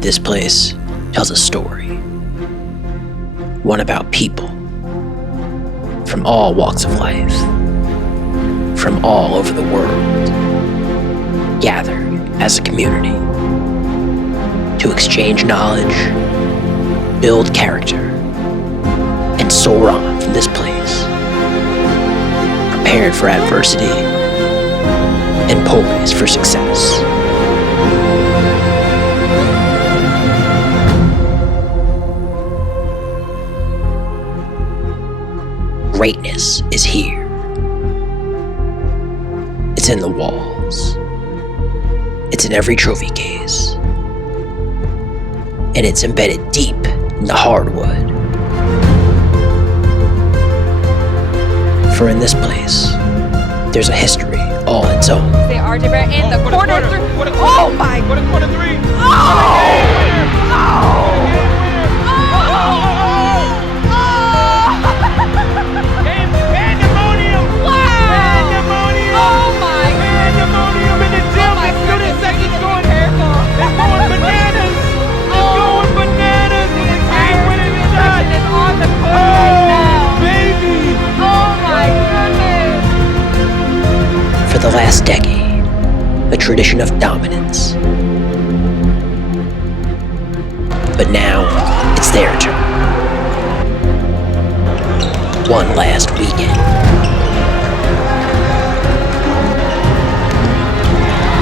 This place tells a story. One about people from all walks of life, from all over the world, gathered as a community to exchange knowledge, build character, and soar on from this place, prepared for adversity and poised for success. Greatness is here. It's in the walls. It's in every trophy case. And it's embedded deep in the hardwood. For in this place, there's a history all its own. They are different in the quarter three. Oh my! Quarter three. Pandemonium! Wow! Pandemonium! Oh my! Pandemonium in the gym. Oh my The student goodness, section's be going careful. It's going bananas. It's going bananas. The It's entire game-winning student shot. section is on the court right now. Baby! Oh my goodness! For the last decade, a tradition of dominance. But now, it's their turn. One last weekend.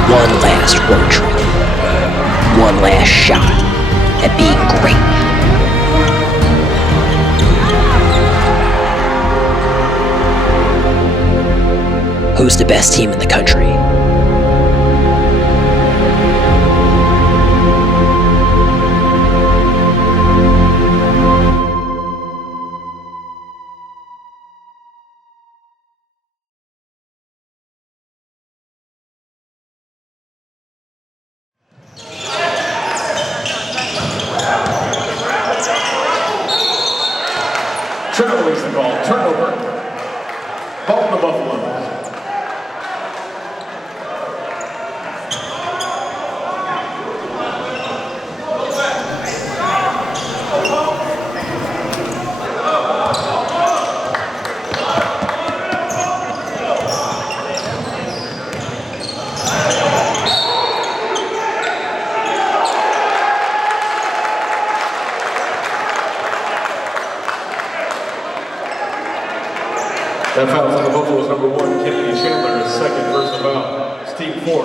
One last road trip. One last shot at being great. Who's the best team in the country? Turnover is the call. Turnover. Ball in the Buffalo. That foul's on the Buffaloes, number 1, Kennedy Chandler, his second personal foul. It's team 4.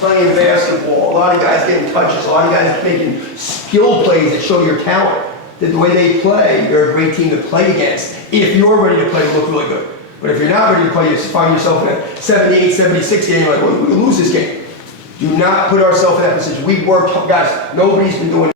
Playing basketball, a lot of guys getting touches, a lot of guys making skill plays that show your talent. That the way they play, they're a great team to play against. If you're ready to play, you look really good. But if you're not ready to play, you find yourself in a 78, 76 game, you're like, well, we can lose this game. Do not put ourselves in that position. We worked, guys, nobody's been doing it.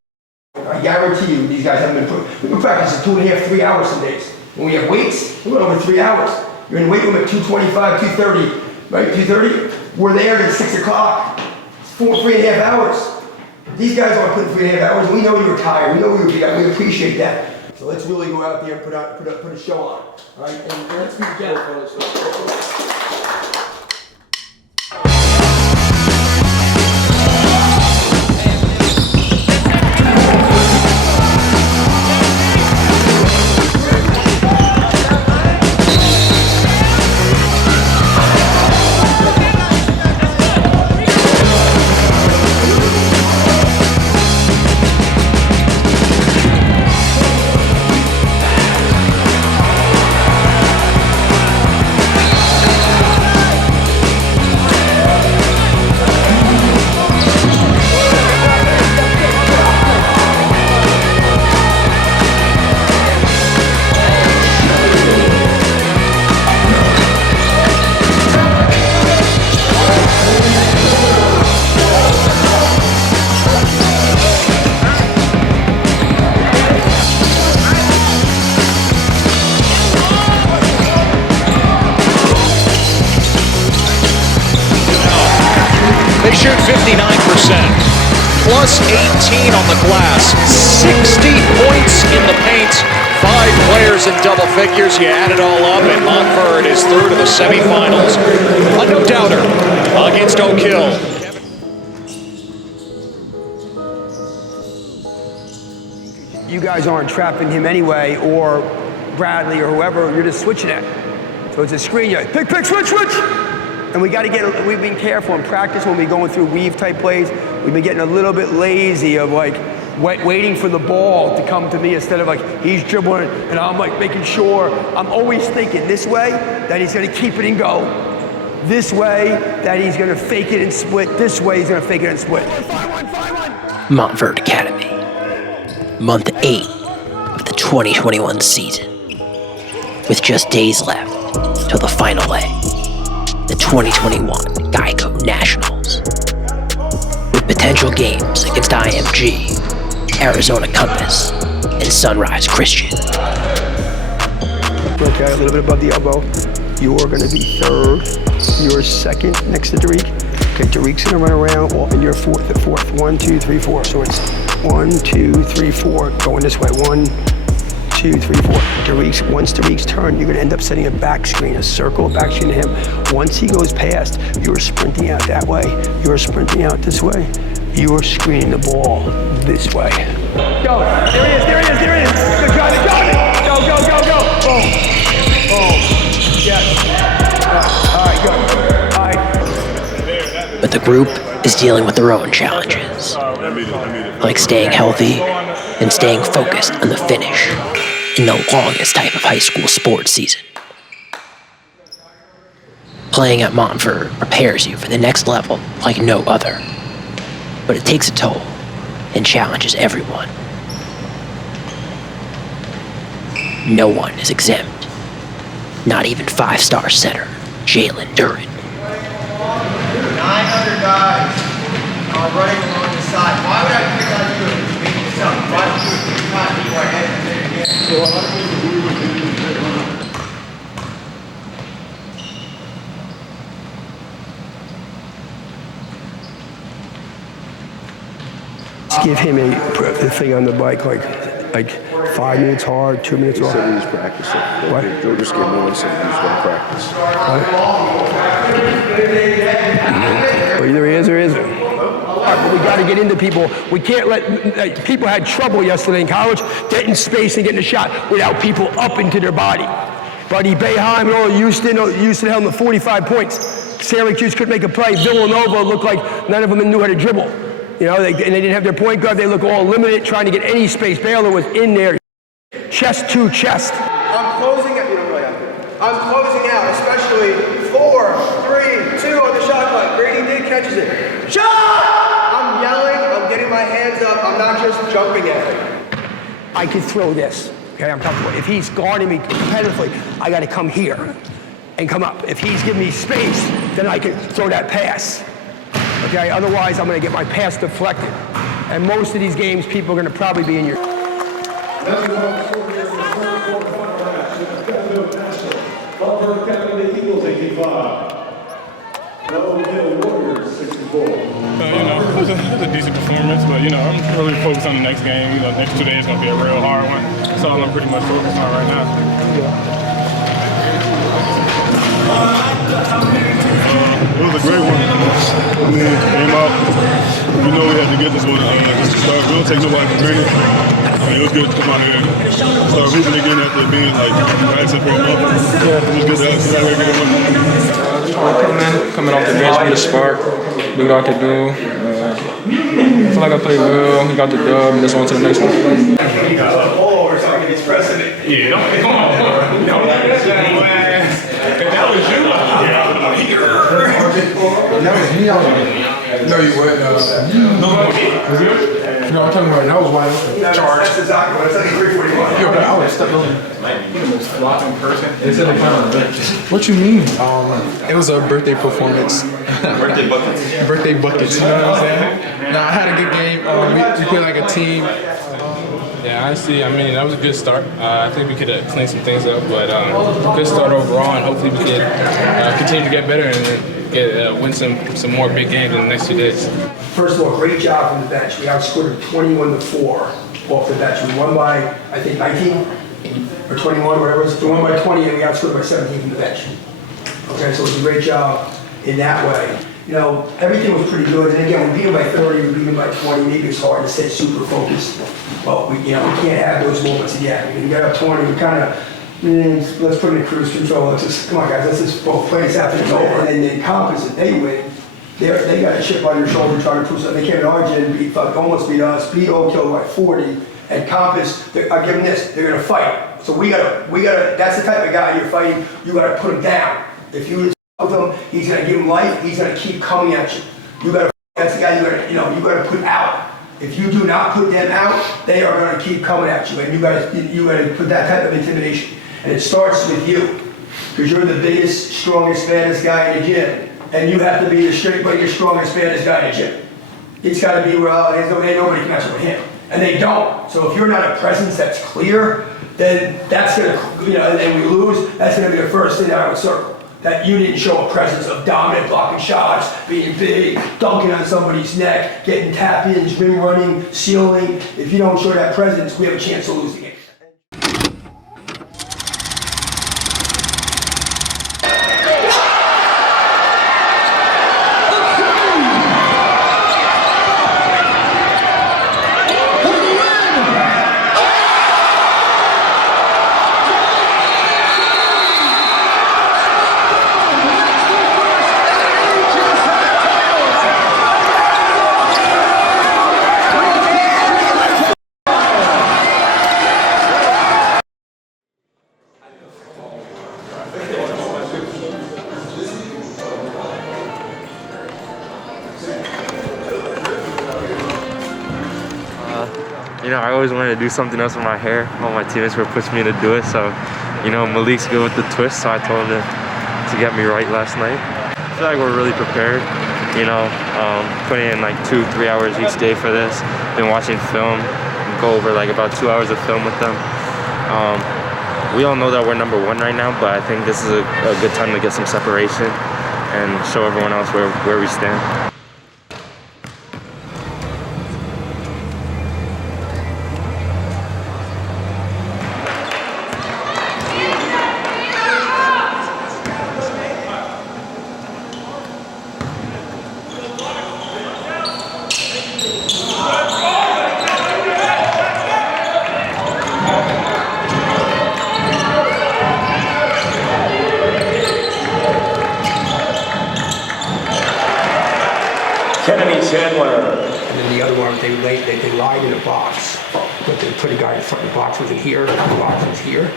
I guarantee you, these guys haven't been we've been practicing 2.5, 3 hours some days. When we have weights, we went over 3 hours. You're in the weight room at 225, 230, right? 230? We're there at 6 o'clock. It's 3.5 hours. These guys aren't putting 3.5 hours. We know you were tired. We know you were beat up. We appreciate that. So let's really go out there and put a show on. All right? And let's be together. They shoot 59%. plus 18 on the glass. 60 points in the paint. 5 players in double figures. You add it all up, and Montverde is through to the semifinals. A no-doubter against Oak Hill. You guys aren't trapping him anyway, or Bradley or whoever, you're just switching it. So it's a screen, you pick, switch! And we've been careful in practice when we're going through weave type plays. We've been getting a little bit lazy of like waiting for the ball to come to me instead of like he's dribbling and I'm like making sure. I'm always thinking this way, that he's gonna keep it and go. This way, that he's gonna fake it and split. This way, he's gonna fake it and split. Montverde Academy, month 8 of the 2021 season. With just days left till the final leg, the 2021 Geico Nationals. With potential games against IMG, Arizona Compass, and Sunrise Christian. Okay, a little bit above the elbow. You're gonna be third. You're second next to Tariq. Okay, Tariq's gonna run around, and you're fourth at fourth. 1, 2, 3, 4. So it's 1, 2, 3, 4. Going this way. 1, 2, 3, 4. Once Tariq's turn, you're gonna end up setting a back screen, a circle, back screen to him. Once he goes past, you're sprinting out that way. You're sprinting out this way. You're screening the ball this way. Go, there he is. Good job, got it. Go. Boom. Yes. All right, good. All right. But the group is dealing with their own challenges, like staying healthy and staying focused on the finish in the longest type of high school sports season. Playing at Montverde prepares you for the next level like no other, but it takes a toll and challenges everyone. No one is exempt, not even 5-star center Jalen Duren. 900 guys are running along the side. Why would I pick on you and make yourself? Why would you try to be right ahead? Give him the thing on the bike, like 5 minutes hard, 2 minutes off. He said he was practicing. What? Joe just came in and said he was going to practice. Well, either he is or isn't. We got to get into people. We can't let people had trouble yesterday in college getting space and getting a shot without people up into their body. Buddy Boeheim and all Houston held the 45 points. Syracuse couldn't make a play. Villanova looked like none of them knew how to dribble. You know, and they didn't have their point guard. They look all limited, trying to get any space. Baylor was in there, chest to chest. I'm closing out, especially 4, 3, 2 on the shot clock. Grady Dick catches it. Shot! I'm yelling. I'm getting my hands up. I'm not just jumping at it. I could throw this. Okay, I'm comfortable. If he's guarding me competitively, I got to come here and come up. If he's giving me space, then I can throw that pass. Okay, otherwise I'm going to get my pass deflected. And most of these games, people are going to probably be in your... Montverde Academy Eagles 85. Oak Hill Warriors 64. It was a decent performance, but I'm really focused on the next game. Next 2 days is going to be a real hard one. That's all I'm pretty much focused on right now. It was a great one. Came out. We know we had to get this one. Just to start. We don't take nobody for granted. It was good to come out here and start hooping again after being practicing for a month. It was good to get out here and get a win. Coming off the bench, be a spark, do what I could do. I feel like I played well. We got the dub, and let's on to the next one. He got a ball over something, he's pressing it. Yeah, come on. Don't let that that was you. That was me. No, you weren't. No, was it? No, I'm talking about that was wide open. Charge. That's exactly what it's like. 341. Yo, but I would have stepped on. What you mean? It was a birthday performance. Birthday buckets. Birthday buckets. You know what I'm saying? No, I had a good game. We played like a team. Yeah, honestly, that was a good start. I think we could have cleaned some things up, but good start overall, and hopefully we could continue to get better and win some more big games in the next 2 days. First of all, great job from the bench. We outscored them 21-4 off the bench. We won by, I think, 19 or 21, whatever it was. We won by 20 and we outscored by 17 from the bench. Okay, so it was a great job in that way. You know, everything was pretty good. And again, we beat them by 30, we beat them by 20. Maybe it's hard to stay super focused. But we can't have those moments again. When you get up 20, we kind of, let's put it in cruise control. Let's just, come on guys, let's just both play this out and it's over. And then Compass, if they win, they got a chip on their shoulder trying to prove something. They came in our gym, almost beat us, beat Oak Hill by 40. And Compass, I give them this, they're gonna fight. So we gotta, that's the type of guy you're fighting, you gotta put him down. If you with him, he's gonna give him life, he's gonna keep coming at you. That's the guy you gotta put out. If you do not put them out, they are gonna keep coming at you. And you gotta put that type of intimidation. And it starts with you. Because you're the biggest, strongest, baddest guy in the gym. And you have to be the biggest, strongest, baddest guy in the gym. It's gotta be, well, nobody can mess with him. And they don't. So if you're not a presence that's clear, then that's gonna, and we lose, that's gonna be the first thing that I would circle. That you didn't show a presence of dominant blocking shots, being big, dunking on somebody's neck, getting tap-ins, ring running, sealing. If you don't show that presence, we have a chance to lose the game. I always wanted to do something else with my hair. All my teammates were pushing me to do it, so, Malik's good with the twist, so I told him to get me right last night. I feel like we're really prepared, putting in like 2-3 hours each day for this. Been watching film, go over like about 2 hours of film with them. We all know that we're number one right now, but I think this is a good time to get some separation and show everyone else where we stand. And then the other one, they lied in the box, but they put a guy in front of the box wasn't here, the box was here.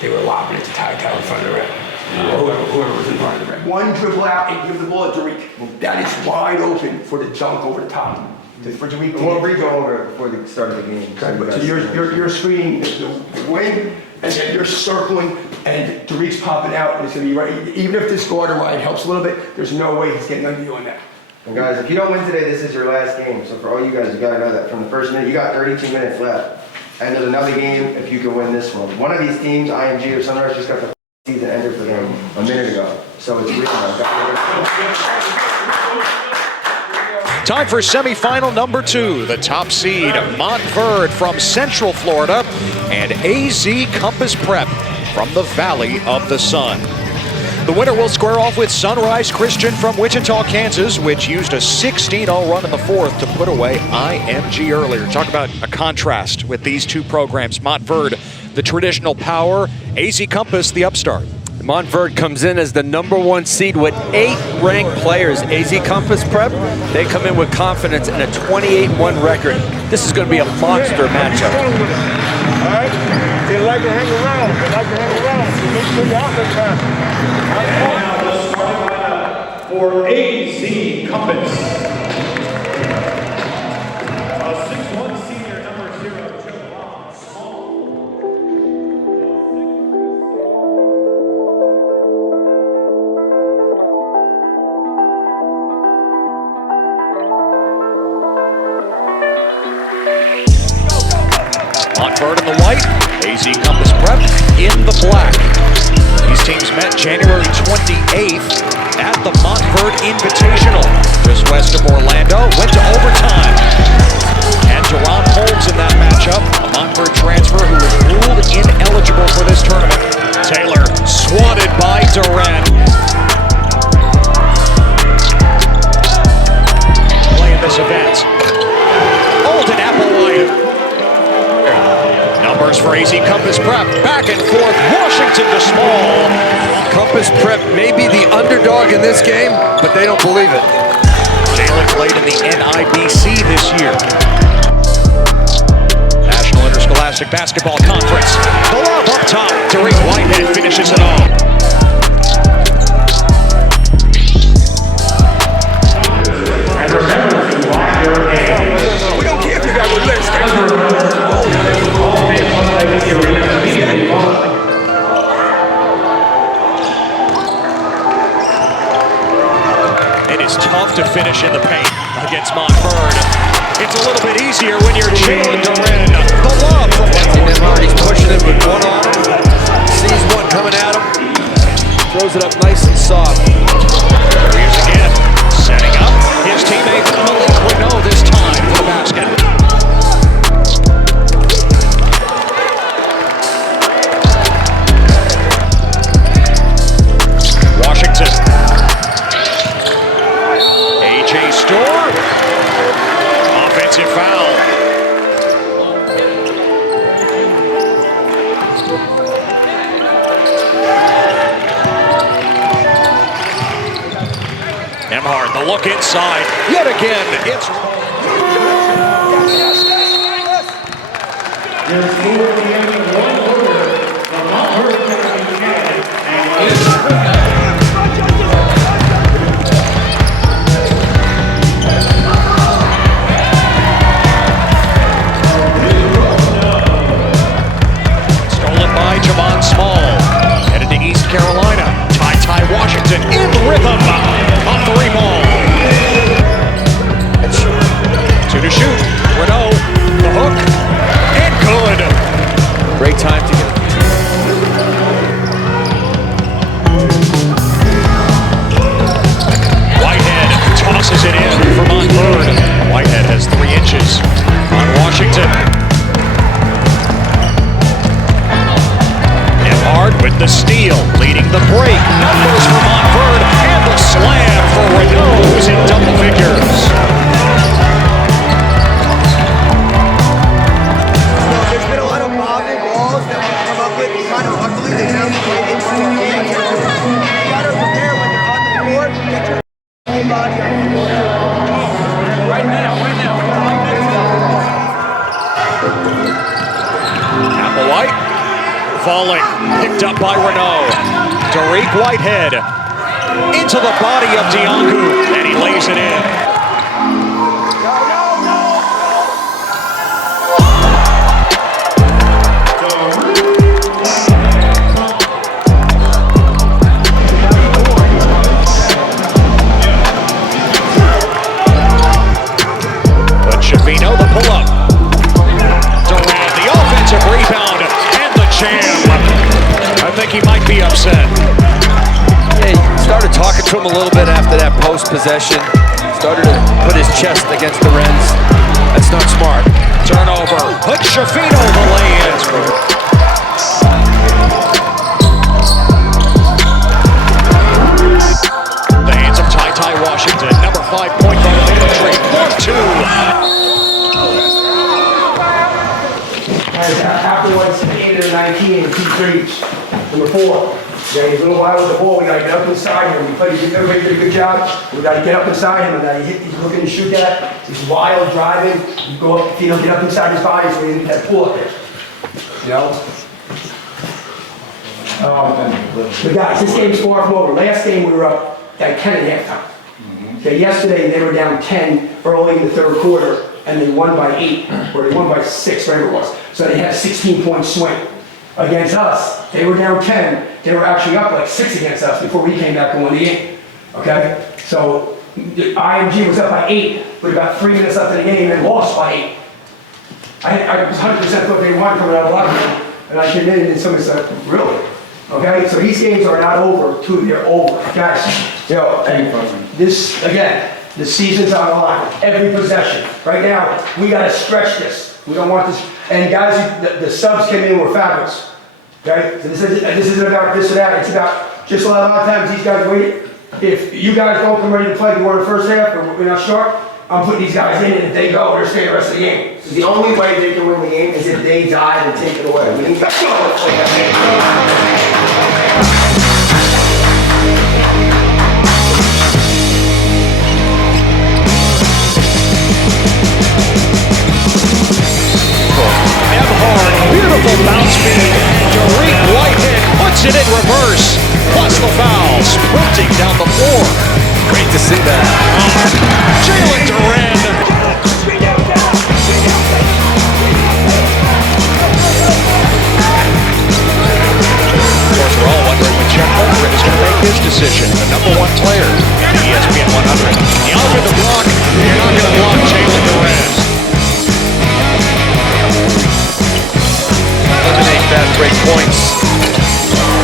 They were lobbing it to Ty in front of the rim. Whoever was in front of the rim. One dribble out and give the ball to Duren. That is wide open for the dunk over the top. For Duren. We'll re-go over it before the start of the game. Okay, so you're screening the wing, and then you're circling, and Duren's popping out, and it's gonna be right. Even if this guard line helps a little bit, there's no way he's getting under you on that. And guys, if you don't win today, this is your last game. So for all you guys, you gotta know that from the first minute, you got 32 minutes left. And there's another game if you can win this one. One of these teams, IMG or Sunrise, just got the season ended for them a minute ago. So it's really Time for semifinal number 2. The top seed, Montverde from Central Florida, and AZ Compass Prep from the Valley of the Sun. The winner will square off with Sunrise Christian from Wichita, Kansas, which used a 16-0 run in the fourth to put away IMG earlier. Talk about a contrast with these two programs. Montverde, the traditional power, AZ Compass, the upstart. Montverde comes in as the #1 seed with 8 ranked players. AZ Compass Prep, they come in with confidence and a 28-1 record. This is going to be a monster matchup. All right? They like to hang around. They like to hang around. Make sure you're out this time. And now the starting lineup for AZ Compass. A 6'1" senior, number 0, Javon Small. Montverde in the white, AZ Compass Prep in the black. These teams met January 28th at the Montverde Invitational, just west of Orlando. Went to overtime. And Duren Holmes in that matchup, a Montverde transfer who was ruled ineligible for this tournament. Taylor swatted by Duren. Playing this event. Alden Applewhite. Numbers for AZ Compass Prep. Back and forth. Washington to small. Compass Prep may be the underdog in this game, but they don't believe it. Jalen played in the NIBC this year. National Interscholastic Basketball Conference. The lob up top. Tariq Whitehead finishes it off. And remember to lock your game. We don't care if you got a list. It is tough to finish in the paint against Montverde. It's a little bit easier when you're Jalen Duren. The lob from Montverde. He's pushing it with one arm. Sees one coming at him. Throws it up nice and soft. There he is again. Setting up. His teammate Malik would know this time for the basket. Washington. A.J. Storr. Offensive foul. Emhart, the look inside. Yet again, it's... There's over the end of one quarter. The Montverde Academy Stolen by Javon Small. Headed to East Carolina. Ty Washington in rhythm. On three ball. Two to shoot. Renault, the hook, and good. Great time to get. Whitehead tosses it in for Montverde. Whitehead has 3 inches on Washington. Emhart with the steal, leading the break. Numbers for Montverde, and the slam for Renault, who's in double figures. There's been a lot of bobble balls that we come up with, and kind of luckily they haven't played into the game. You gotta prepare when they're on the floor, get your whole body on the floor. Right now. Applewhite falling, picked up by Renault. Tariq Whitehead into the body of Diangu, and he lays it in. But Shavino, the pull-up. Duren, the offensive rebound, and the jam. I think he might be upset. Yeah, he started talking to him a little bit after that post possession. Started to put his chest against the Wrens. That's not smart. Turnover. Put Shavino the lay-in. The hands of Ty Washington, number 5 point guard in the country. 1-2. Afterwards, at the end of the 19, 2 threes. Number 4. Yeah, he's a little wild with the ball. We got to get up inside him. Everybody did a good job. We got to get up inside him. And he's looking to shoot that. He's wild driving. You go up, get up inside his body so he didn't get that pull up there. You know? But guys, this game's far from over. Last game we were up at 10 at halftime. Okay, yesterday they were down 10 early in the third quarter, and they won by 8, or they won by 6, whatever it was. So they had a 16-point swing. Against us, they were down 10. They were actually up like 6 against us before we came back and won the game. Okay? So IMG was up by 8 with about 3 minutes left in the game and lost by 8. I was 100% thought they won coming out of the locker room, and I came in and somebody said, really? Okay, so these games are not over too, they're over, guys. You know, and this, again, the season's on the line, every possession. Right now, we gotta stretch this. We don't want this, and guys, the subs came in, were fabulous. Okay, so this isn't about this or that, it's about, just a lot of times these guys wait. If you guys don't come ready to play, you were in the first half, or we're not sharp, I'm putting these guys in, and if they go, they're staying the rest of the game. The only way they can win the game is if they dive and take it away. We need to go. Beautiful bounce feed. Derek Whitehead puts it in reverse. Plus the foul. Sprinting down the floor. Great to see that. Jalen Duren. Of course, we're all wondering when Chet Holmgren is going to make his decision. The #1 player in ESPN 100. The offensive block. You're not going to block Jalen Duren. Eliminate fast break points.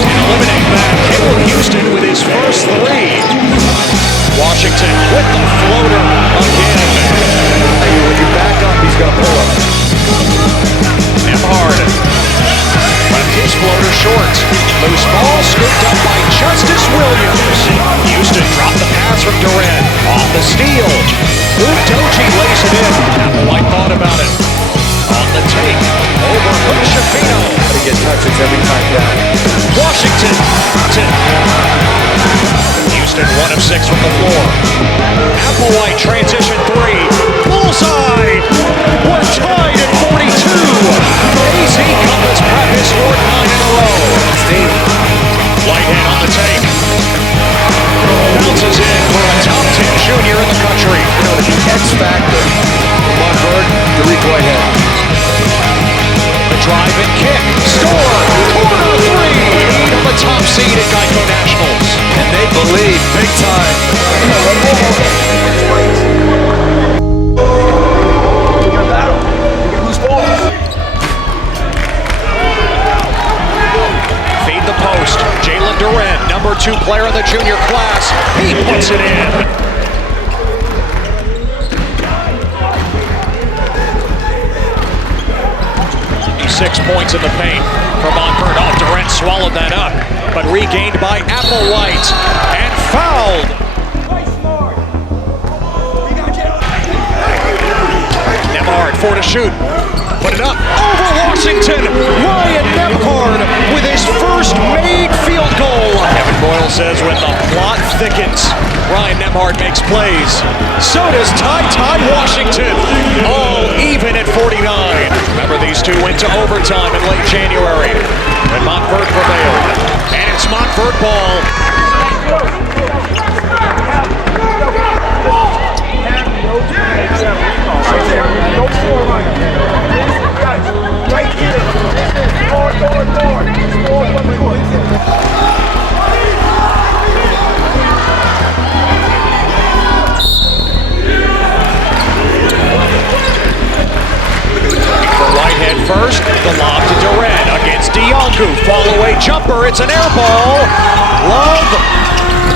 And eliminate that. Caleb Houston with his first three. Washington with the floater again. When you back up, he's going to pull up. Nemhard. Left his floater short. Loose ball scooped up by Justice Williams. Houston dropped the pass from Duren. Off the steal. Udoji lays it in. Applewhite thought about it. On the take. Over Hood-Shafino. Gotta get touches every time down. Washington. Houston 1 of 6 from the floor. Applewhite transition 3. Bullseye. We're tied at 42. AZ Compass Prep has scored 9 in a row. Steve. Whitehead on the take. Bounces in for a top 10 junior in the country. You know, the X factor. Montverde, Derek Whitehead. The drive and kick. Score. Corner 3. The top seed at Geico Nationals. And they believe big time. Feed the post. Jalen Duren, #2 player in the junior class. He puts it in. 6 points in the paint for Montverde. Oh, Duren swallowed that up, but regained by Applewhite and fouled. Nemhard 4 to shoot. Put it up over Washington. Ryan Nemhard with his first made field goal. Kevin Boyle says when the plot thickens, Ryan Nemhard makes plays. So does Ty Washington. All even at 49. Remember, these two went to overtime in late January when Montverde prevailed. And it's Montverde ball. First, the lob to Duren against Diangu. Fall away jumper. It's an air ball. Love.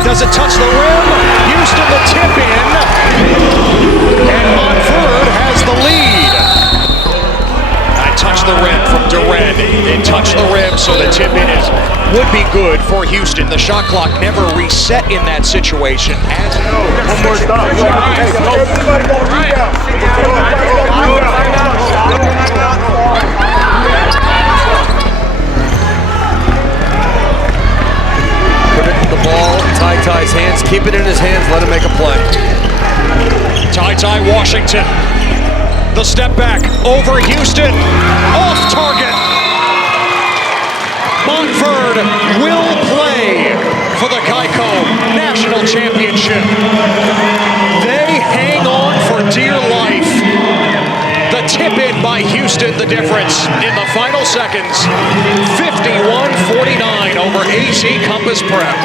Does it touch the rim? Houston the tip in. And Montverde has the lead. I touched the rim from Duren. It touched the rim, so the tip in would be good for Houston. The shot clock never reset in that situation. One more stop. Everybody go The ball, Ty's hands, keep it in his hands, let him make a play. Ty Washington, the step back over Houston, off target. Montverde will play for the Geico National Championship. They hang on for dear life. The tip in by Houston, the difference in the final seconds. 51-49 over AZ Compass Prep.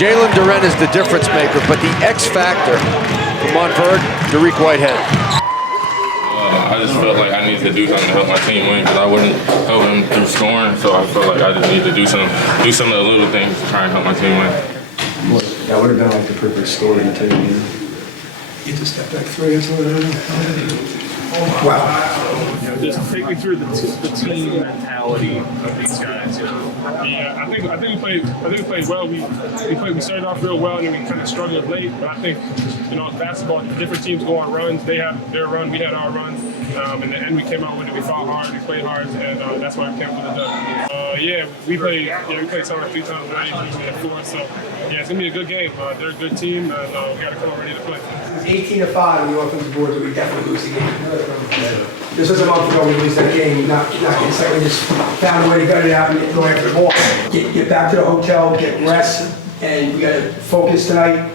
Jalen Duren is the difference maker, but the X factor for Montverde, Derek Whitehead. I just felt like I needed to do something to help my team win because I wouldn't help them through scoring. So I felt like I just needed to do some of the little things to try and help my team win. That would have been like the perfect story to tell you. Get the step back three or something. Wow. Just take me through the team mentality of these guys. Yeah, I think we played well. We started off real well, and then we kind of struggled late. But I think basketball, different teams go on runs. They have their run, we had our run. In the end, we came out with it. We fought hard, we played hard, and that's why we came for the dub. We played Summer 3 times already. We had 4, so it's gonna be a good game. They're a good team, and we gotta come out ready to play. 18-5 on the offensive board, so we definitely lose the game. This was a month ago we lose that game, not getting second. We just found a way to gut it out and go after the ball. Get back to the hotel, get rest, and we got to focus tonight.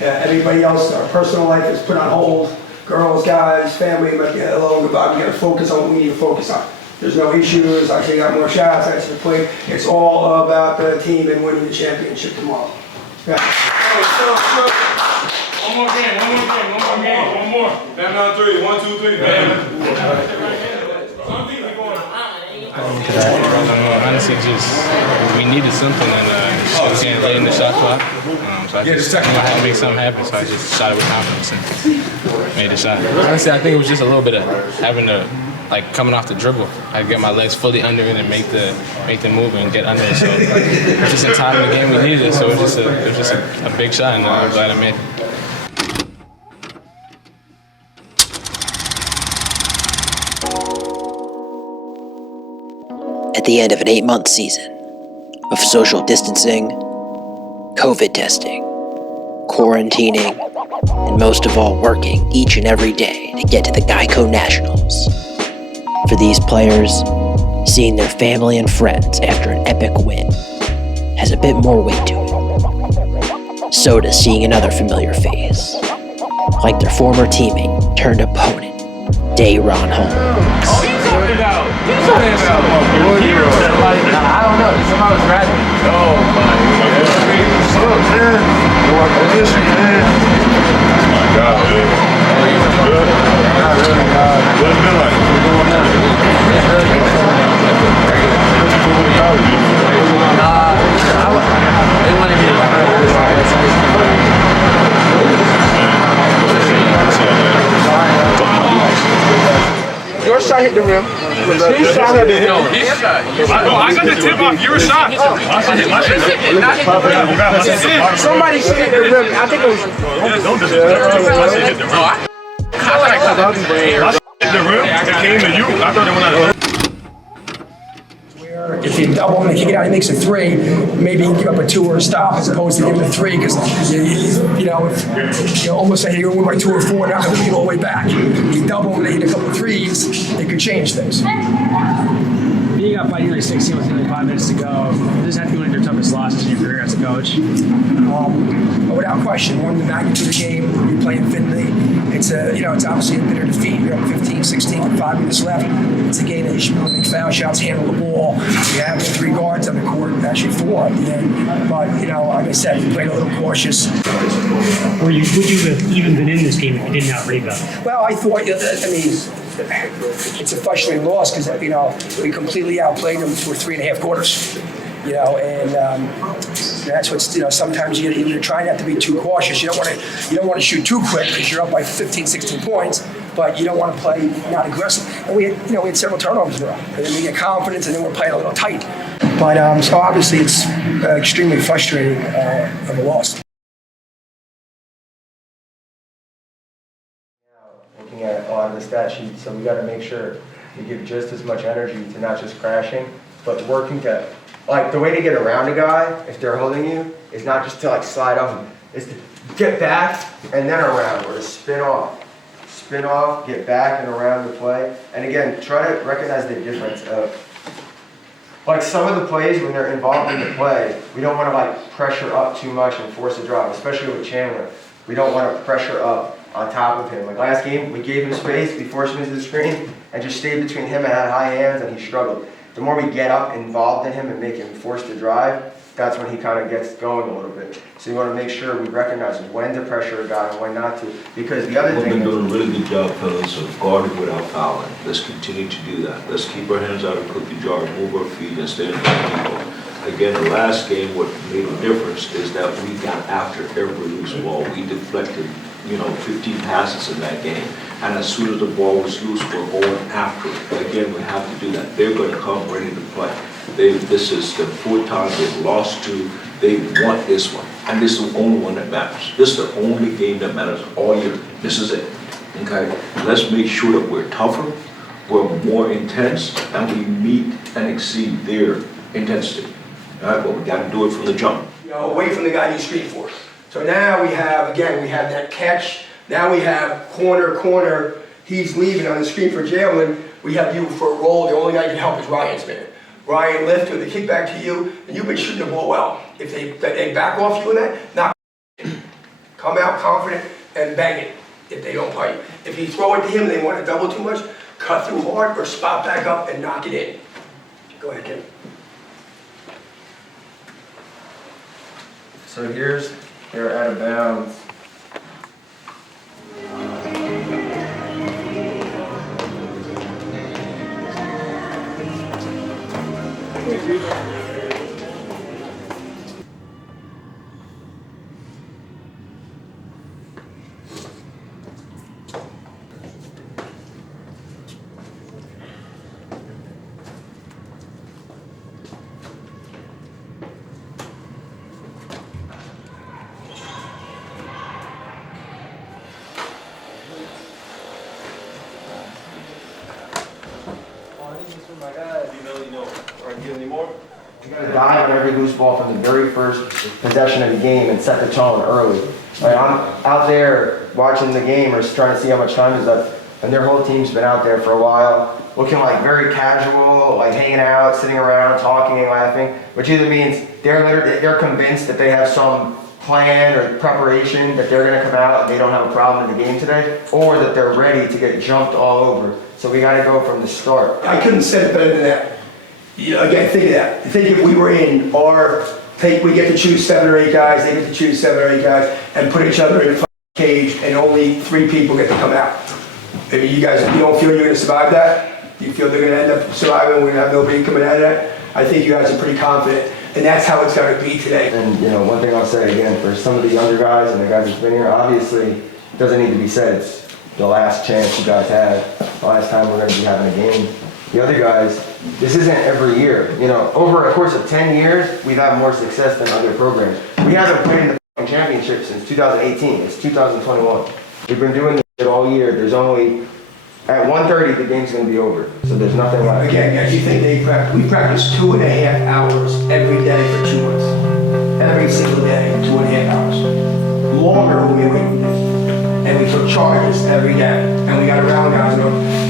Everybody else, our personal life is put on hold. Girls, guys, family, might be hello, goodbye. We got to focus on what we need to focus on. There's no issues. I got more shots. I should play. It's all about the team and winning the championship tomorrow. Yeah. One more game. Bam on 3. 1, 2, 3. Bam. Honestly, we needed something, and we can't lay in the shot clock. So I just knew I had to make something happen, so I just shot it with confidence and made the shot. Honestly, I think it was just a little bit of having to, coming off the dribble. I get my legs fully under it and make the move and get under it. So just in time in the game, we needed it. So it was just a big shot, and I'm glad I made it. At the end of an 8-month season of social distancing, COVID testing, quarantining, and most of all working each and every day to get to the Geico Nationals. For these players, seeing their family and friends after an epic win has a bit more weight to it. So does seeing another familiar face, like their former teammate turned opponent, Dayron Holmes. Oh, you talking about? I don't know. Somehow it's grabbing. Oh my God. What's up, man? More position, man. Oh my God, man. Good. What's it been like? They wanted me Your shot hit the rim. His shot hit the rim. I got the tip off your shot. Somebody should hit the rim. I think it was. Don't hit the rim. Hit the rim. It came to you. I thought it went out of If you double him and kick it out, he makes a 3. Maybe you give up a 2 or a stop as opposed to giving a 3 because if you almost say you're going to win by 2 or 4, now they'll lead all the way back. If you double him and hit a couple of 3s, it could change things. Being up by nearly 16 with nearly 5 minutes to go, this has to be one of your toughest losses in your career as a coach. Without question, one of the magnitude of the game, you're playing Finley. It's obviously a bitter defeat. You're up 15, 16 with 5 minutes left. It's a game that you should be able to make foul shots, handle the ball. You have 3 guards on the court, actually 4 at the end. But, like I said, we played a little cautious. Would you have even been in this game if you didn't have rebound? Well, I thought, it's a frustrating loss because, we completely outplayed them for 3.5 quarters. And that's what's, sometimes you're trying not to be too cautious. You don't want to shoot too quick because you're up by 15, 16 points, but you don't want to play not aggressive. And we had several turnovers in a row. And then we get confidence, and then we're playing a little tight. But so obviously it's extremely frustrating of a loss. Looking at a lot of the stat sheets, so we got to make sure we give just as much energy to not just crashing, but working to, the way to get around a guy, if they're holding you, is not just to slide off them, is to get back and then around, or to spin off. Spin off, get back and around the play. And again, try to recognize the difference of, some of the plays when they're involved in the play, we don't want to pressure up too much and force a drive, especially with Chandler. We don't want to pressure up on top of him. Last game, we gave him space, we forced him into the screen, and just stayed between him and had high hands, and he struggled. The more we get up involved in him and make him force to drive, that's when he kind of gets going a little bit. So you want to make sure we recognize when to pressure a guy and when not to. Because the other We've thing been is, doing a really good job, fellas, of guarding without fouling. Let's continue to do that. Let's keep our hands out of the cookie jar, move our feet, and stay in front of people. Again, the last game, what made a difference is that we got after every loose ball. We deflected, 15 passes in that game. And as soon as the ball was loose, we're going after it. Again, we have to do that. They're going to come ready to play. This is the fourth time they've lost to. They want this one. And this is the only one that matters. This is the only game that matters all year. This is it. Okay? Let's make sure that we're tougher, we're more intense, and we meet and exceed their intensity. All right? But we got to do it from the jump. Away from the guy you screen for. So now we have that catch. Now we have corner. He's leaving on the screen for Jalen. We have you for a roll. The only guy who can help is Ryan's man. Ryan lift with the kick back to you, and you've been shooting the ball well. If they back off you in that, not come out confident and bang it if they don't fight. If you throw it to him and they want to double too much, cut through hard or spot back up and knock it in. Go ahead, Kim. so they're out of bounds. You got to dive on every loose ball from the very first possession of the game and set the tone early. Like, I'm out there watching the game or trying to see how much time is left, and their whole team's been out there for a while, looking like very casual, like hanging out, sitting around, talking and laughing, which either means they're convinced that they have some plan or preparation that they're going to come out and they don't have a problem in the game today, or that they're ready to get jumped all over. So we got to go from the start. I couldn't say it better than that. Again, think of that. Think if we were in we get to choose 7 or 8 guys, they get to choose 7 or 8 guys, and put each other in a cage, and only 3 people get to come out. I mean, you don't feel you're going to survive that? You feel they're going to end up surviving? We're going to have nobody coming out of that? I think you guys are pretty confident, and that's how it's going to be today. And one thing I'll say again, for some of the younger guys and the guys who've been here, obviously, it doesn't need to be said. It's the last chance you guys had, the last time we're going to be having a game. The other guys, this isn't every year. Over a course of 10 years, we've had more success than other programs. We haven't played in the championship since 2018. It's 2021. We've been doing this all year. There's only, at 1:30, the game's going to be over. So there's nothing left. Again, guys, you think we practice 2.5 hours every day for 2 months. Every single day, 2.5 hours. Longer when we wait for this. And we took charges every day. And we got around guys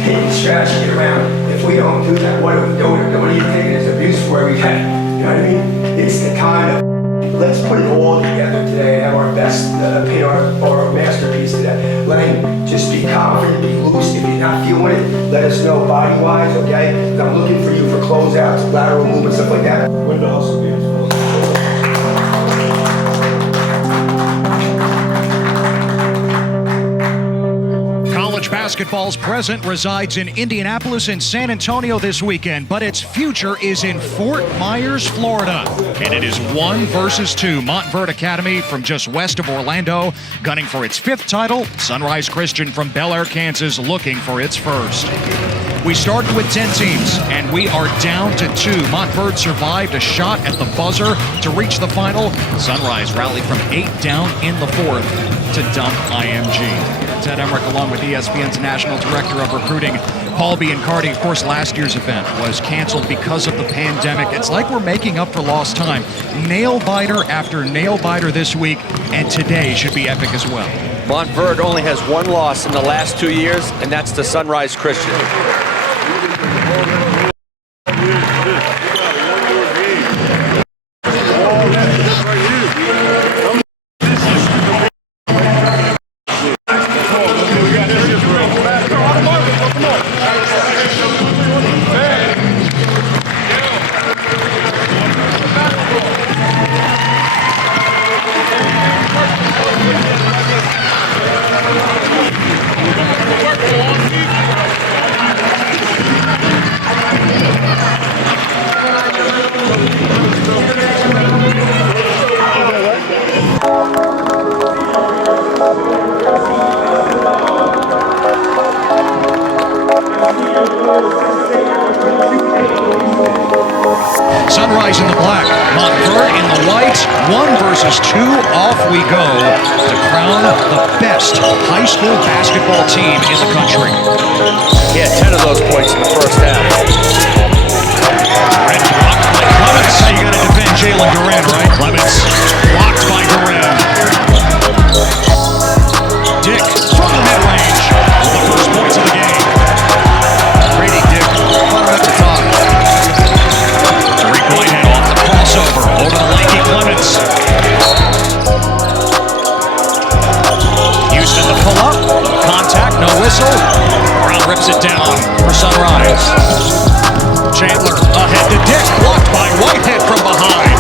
hitting strategy, get around. If we don't do that, what are we doing? What are you taking as abuse for every day? You know what I mean? It's the kind of, let's put it all together today and have our best, paint our masterpiece today. Letting just be confident, be loose. If you're not feeling it, let us know body-wise, okay? Because I'm looking for you for closeouts, lateral movements, stuff like that. When the hustle games, College basketball's present resides in Indianapolis and San Antonio this weekend, but its future is in Fort Myers, Florida. And it is 1 versus 2. Montverde Academy from just west of Orlando, gunning for its 5th title. Sunrise Christian from Bel Air, Kansas, looking for its 1st. We started with 10 teams, and we are down to 2. Montverde survived a shot at the buzzer to reach the final. Sunrise rallied from 8 down in the 4th to dump IMG. Ted Emmerich, along with ESPN's National Director of Recruiting, Paul Biancardi. Of course, last year's event was canceled because of the pandemic. It's like we're making up for lost time. Nail-biter after nail-biter this week, and today should be epic as well. Montverde only has 1 loss in the last 2 years, and that's to Sunrise Christian. Sunrise in the black, Montverde in the white. 1 versus 2, off we go to crown the best high school basketball team in the country. He had 10 of those points in the first half. Red blocked by Clements. Now you got to defend Jalen Duren, right? Clements blocked by Duren. Dick from the mid-range with the first points of the game. Brady Dick, fundamental talk. Tariq Whitehead off the crossover over the lanky Clements. Houston the pull-up, contact, no whistle. Brown rips it down for Sunrise. Chandler ahead to Dick, blocked by Whitehead from behind.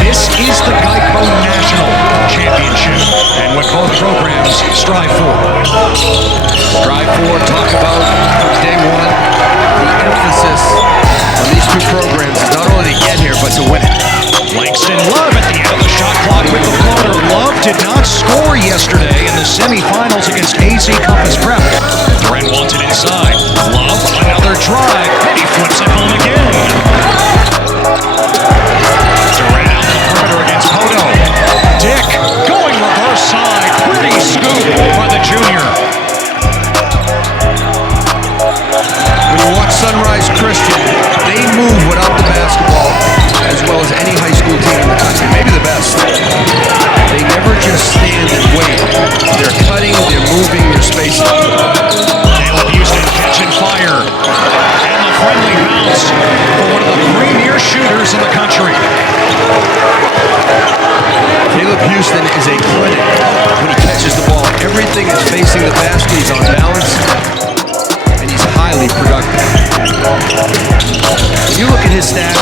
This is the Geico National Championship, and what both programs strive for. Talk about from day one, the emphasis on these two programs is not only to get here, but to win it. Langston Love at the end of the shot clock with the floater. Love did not score yesterday in the semifinals against AC Compass Prep. Duren wants it inside. Love, another drive, and he flips it home again. Duren out the perimeter against Poto. Dick going reverse side. Pretty scoop by the junior. When you watch Sunrise Christian, they move without the basketball as well as any high school team in the country, maybe the best. They never just stand and wait. They're cutting, they're moving, they're spacing. Caleb Houston catching fire. And the friendly bounce for one of the premier shooters in the country. Caleb Houston is a clinic when he catches the ball. Everything is facing the basket, he's on balance, and he's highly productive. When you look at his stats,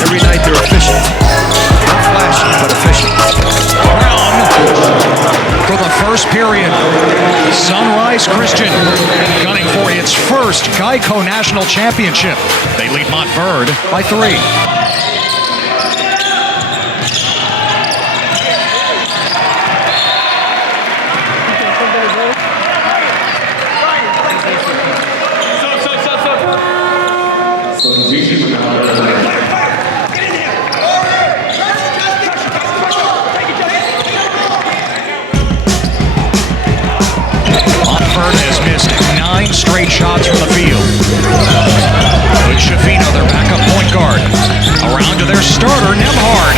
every night they're efficient. Not flashy, but efficient. Brown for the first period. Sunrise Christian gunning for its first Geico National Championship. They lead Montverde by 3. Montverde has missed 9 straight shots from the field. Good Shafino, their backup point guard. Around to their starter, Nemhard.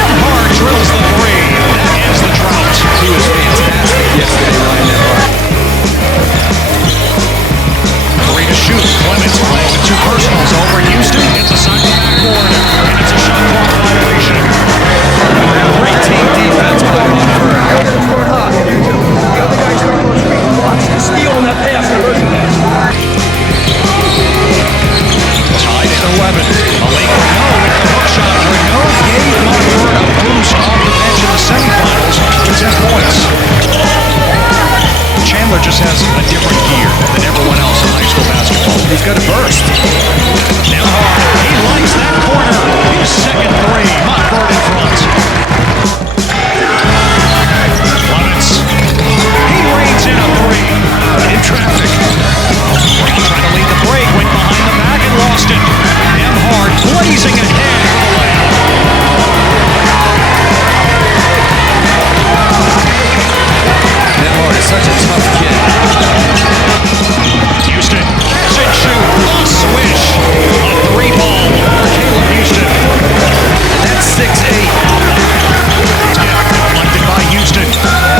Nemhard drills the 3. That ends the drought. He was fantastic yesterday, Ryan Nemhard. 3 to shoot. Clements playing with 2 personals over Houston. Gets assigned the backboard, and it's a shot clock violation. Great team defense by Montverde. Steal on that pass and losing that. Tied at 11. Malik Renaud with the hook shot. Renaud gave Montverde a boost off the bench in the semifinals with 10 points. Chandler just has a different gear than everyone else in high school basketball. He's got a burst. Nemhard, he likes that corner. His second 3. Montverde in front. Clements, he reads in a 3. In traffic. Brown trying to lead the break, went behind the back and lost it. Nemhard blazing ahead for the layup. Nemhard is such a tough kid. Houston, catch and shoot, a swish, a 3-ball for Caleb Houston. And that's 6'8". Deflected by Houston.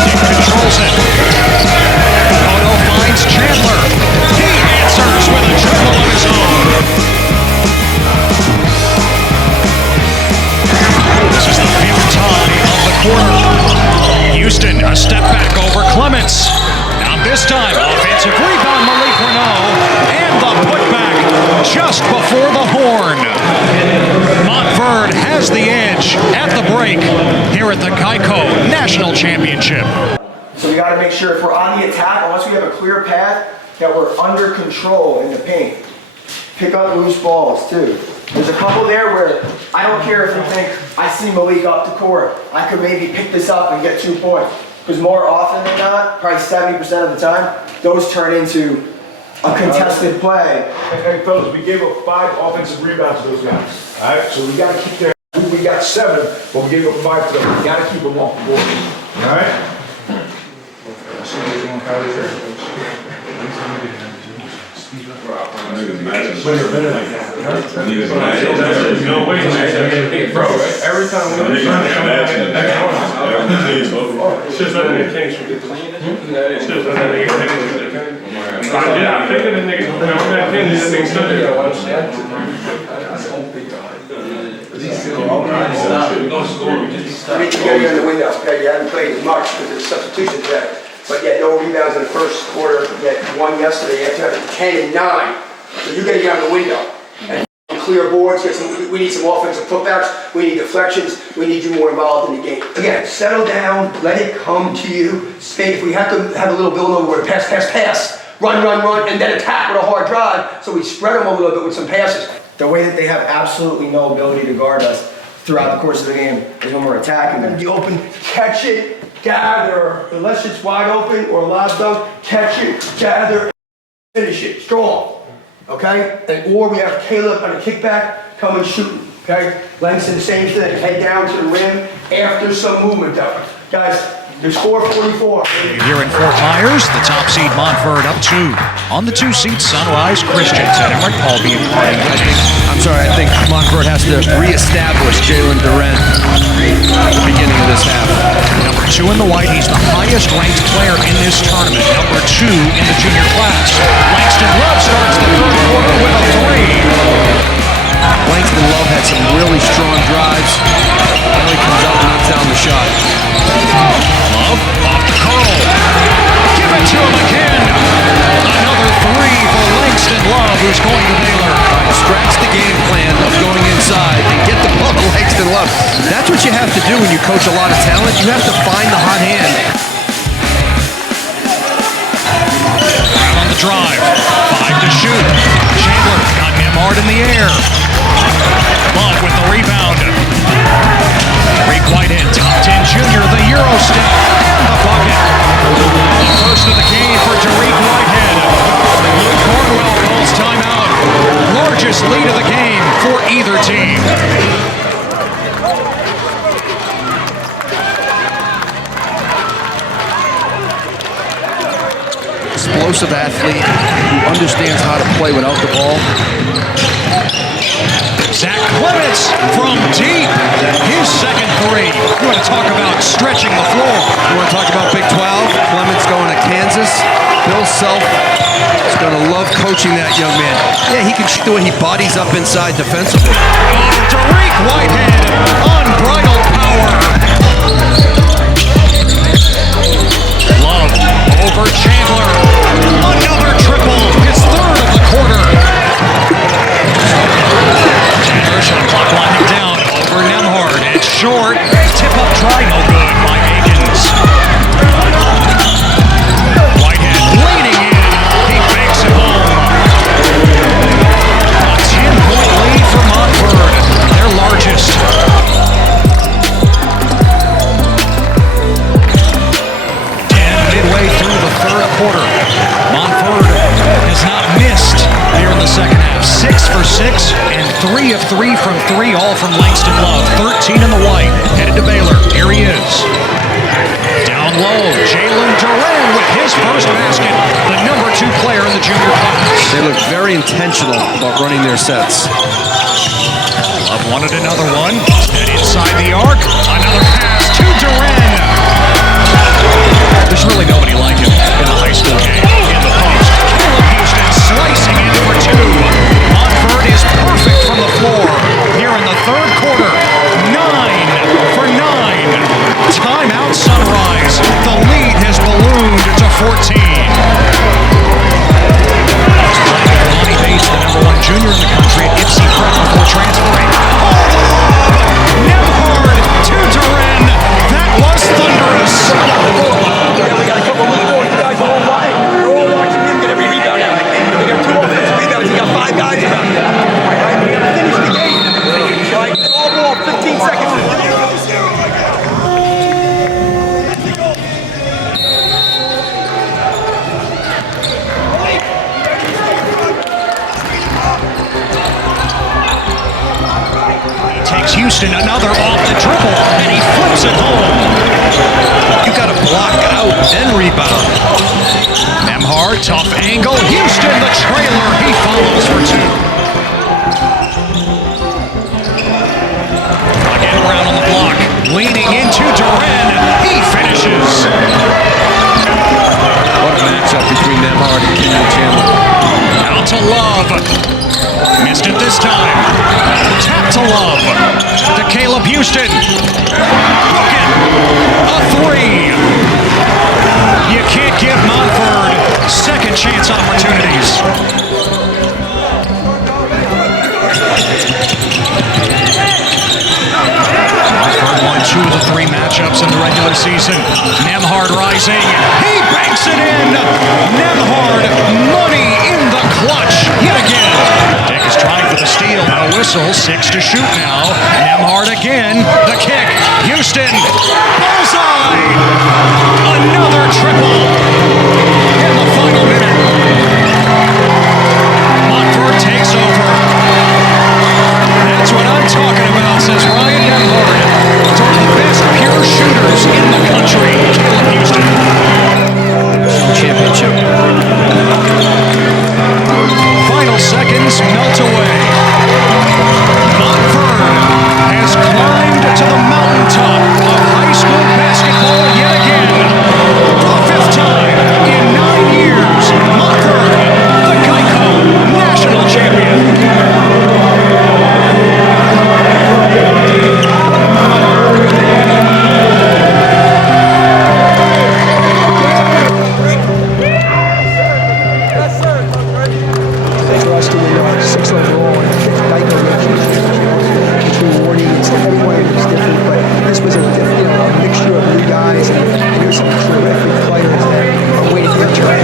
Dick controls it. Poto finds Chandler. He answers with a triple of his own. This is the 5th tie of the quarter. Houston, a step back over Clements. Now this time, offensive rebound, Malik Renaud, and the putback just before the horn. Montverde has the edge at the break here at the Geico National Championship. So we got to make sure if we're on the attack, unless we have a clear path, that we're under control in the paint. Pick up loose balls too. There's a couple there where I don't care if you think I see Malik up the court. I could maybe pick this up and get 2 points. because more often than not, probably 70% of the time, those turn into a contested play. Hey, fellas, we gave up 5 offensive rebounds to those guys. All right, so we got to keep their. We got 7, but we gave up 5 to them. We got to keep them off the board. All right. Bro, every time we You gotta get in the window, okay? You haven't played as much because of the substitution today. But you had no rebounds in the first quarter. You had 1 yesterday after having 10 and 9. So you gotta get out of the window. And clear boards, we need some offensive putbacks, we need deflections, we need you more involved in the game. Again, settle down, let it come to you. If we have to have a little build over where pass, run, and then attack with a hard drive, so we spread them a little bit with some passes. The way that they have absolutely no ability to guard us throughout the course of the game is when we're attacking them. The open, catch it, gather, unless it's wide open or a lob dunk, catch it, gather, finish it, strong. Okay? Or we have Caleb on a kickback, come and shoot. Okay? Langston, same thing. Head down to the rim after some movement though. Guys, there's 4:44. Here in Fort Myers, the top seed Montverde up 2. On the 2 seed, Sunrise Christian. Ted Emmerich, Paul B. and Party. I think Montverde has to reestablish Jalen Duren at the beginning of this half. Number 2 in the white, he's the highest ranked player in this tournament. Number 2 in the junior class. Langston Love starts the third quarter with a 3. Langston Love had some really strong drives. Now he comes out and knocks down the shot. Love off the curl. Give it to him again. Another 3 for Langston Love, who's going to Baylor. Scratch the game plan of going inside and get the ball to Langston Love. That's what you have to do when you coach a lot of talent. You have to find the hot hand. Out on the drive. 5 to shoot. Chandler got Nemhard in the air. Love with the rebound. Tariq Whitehead, top 10 junior, the Euro step, and the bucket. The first of the game for Tariq Whitehead. Luke Cornwell calls timeout. Largest lead of the game for either team. Explosive athlete who understands how to play without the ball. Zach Clements from deep. His second 3. You want to talk about stretching the floor. You want to talk about Big 12? Clements going to Kansas. Bill Self is going to love coaching that young man. Yeah, he can shoot the way he bodies up inside defensively. Tariq Whitehead, unbridled power. Love over Chandler. Another triple, his 3rd of the quarter. Chandler, shot clock winding down over Nemhard. It's short. Tip up try, no good by Akins. Whitehead leaning in. He banks it home. A 10-point lead for Montverde, their largest. Midway through the third quarter, Montverde has not missed here in the second half. 6 for 6 and 3 of 3 from 3, all from Langston Love. 13 in the white, headed to Baylor. Here he is. Down low, Jalen Duren with his first basket, the number 2 player in the junior class. They look very intentional about running their sets. Love wanted another one. And inside the arc, another pass to Duren. There's really nobody like him in a high school game. In the post, Caleb Houston slicing in for 2. Montverde is perfect from the floor. Here in the third quarter, 9 for 9. Timeout Sunrise. The lead has ballooned to 14. Lonnie Bates, the number 1 junior in the country at Ipsy Prep before transferring. Nemhard to Duren. That was thunderous. We got a couple of guys on line. He takes Houston, another off the dribble, and he flips it home. You got to block out and rebound. Nembhard, tough angle. Houston, the trailer. He follows for two. Again, around on the block. Leaning into Duren. He finishes. What a matchup between Nembhard and Kendall Chandler. Out to Love. Missed it this time. Tap to Love. To Caleb Houston. Bucket. A three. You can't give Montverde second chance opportunities. Montverde won 2 of the 3 matchups in the regular season. Nembhard rising. He banks it in. Nembhard, money in the clutch yet again. Dick is trying for the steal. No whistle. 6 to shoot now. Nembhard again. The kick. Houston. Bullseye. Another triple in the final minute. Montverde takes over. That's what I'm talking about, says Ryan Nembhard. It's one of the best pure shooters in the country. Caleb Houston. Championship. Final seconds melt away. Montverde has climbed to the mountaintop of high school basketball yet again. For the 5th time in 9 years, Montverde, the Geico National Champion. For us to win 6 overall and 5th Geico Nationals Championship, it's rewarding. It's everyone is different, but this was a mixture of new guys, and here's some terrific players that are waiting for their turn.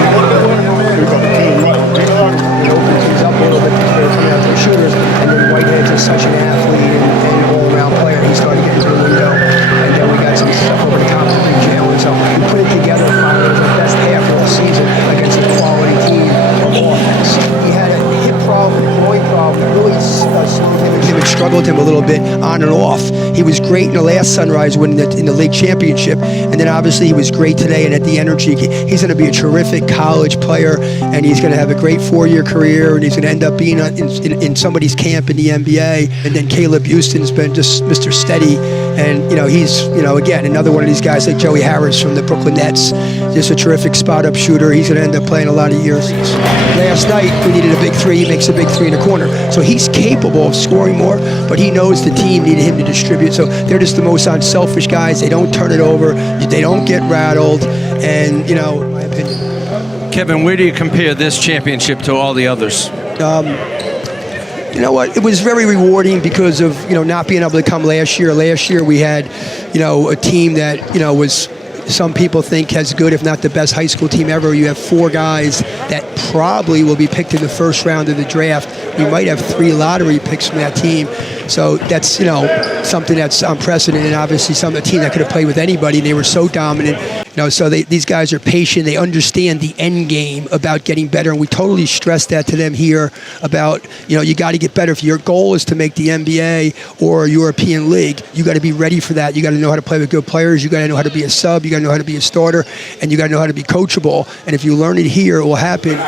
It opened things up a little bit because they were coming out to the shooters, and then Whitehead's is such an athlete and an all-around player. He started getting to the window, and then we got some stuff over the top to bring Jalen. So we put it together finally. It was the best half of the season against a quality team of offense. He had a hip problem, a groin problem that really slowed him and struggled him a little bit on and off. He was great in the last Sunrise win in the league championship, and then obviously he was great today and at the energy. He's going to be a terrific college player, and he's going to have a great 4-year career, and he's going to end up being in somebody's camp in the NBA. And then Caleb Houston's been just Mr. Steady, and he's again another one of these guys like Joey Harris from the Brooklyn Nets, just a terrific spot-up shooter. He's going to end up playing a lot of years. Last night we needed a big 3. He makes a big 3 in the corner, so he's capable of scoring more, but he knows the team needed him to distribute. So they're just the most unselfish guys. They don't turn it over. They don't get rattled, and in my opinion. Kevin, where do you compare this championship to all the others? You know what? It was very rewarding because of not being able to come last year. Last year we had a team that was, some people think, as good, if not the best high school team ever. You have 4 guys that probably will be picked in the first round of the draft. We might have 3 lottery picks from that team. So that's something that's unprecedented. Obviously, a team that could have played with anybody. They were so dominant. So these guys are patient. They understand the end game about getting better, and we totally stress that to them here about you got to get better. If your goal is to make the NBA or a European League, you got to be ready for that. You got to know how to play with good players. You got to know how to be a sub. You got to know how to be a starter, and you got to know how to be coachable. And if you learn it here, it will happen. All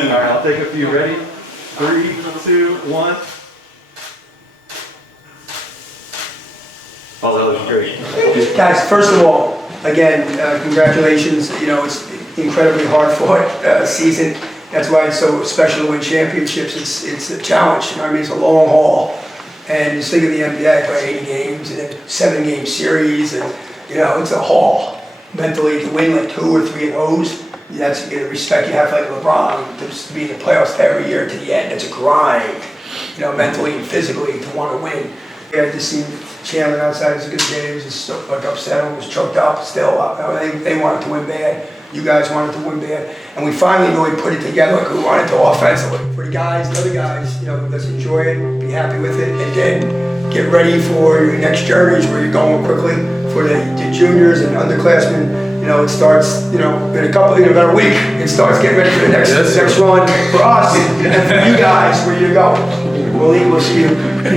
right, I'll take a few. Ready? 3, 2, 1. Oh, that was great. Guys, first of all, again, congratulations. It's incredibly hard-fought season. That's why it's so special to win championships. It's a challenge. It's a long haul. And just think of the NBA, I play 80 games and then 7-game series, and it's a haul. Mentally, to win like 2 or 3 of those, that's the respect you have like LeBron to be in the playoffs every year to the end. It's a grind, mentally and physically to want to win. I just seen Chandler outside. It's a good day. He was just upset. He was choked up still. They wanted to win bad. You guys wanted to win bad. And we finally really put it together like we wanted to offensively. For the guys, the other guys, let's enjoy it, be happy with it, and then get ready for your next journeys where you're going quickly. For the juniors and underclassmen, it starts, in a couple, about a week, it starts getting ready for the next run for us and for you guys, where you go. We'll see you. The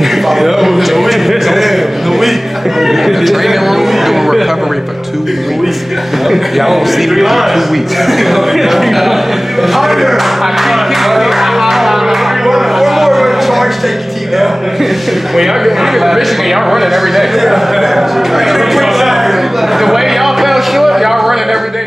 week. Training room doing recovery for 2 weeks. Yeah, I won't sleep for 2 weeks. One more charge, take your team down. When y'all get to Michigan, y'all running every day. The way y'all fell short, y'all running every day.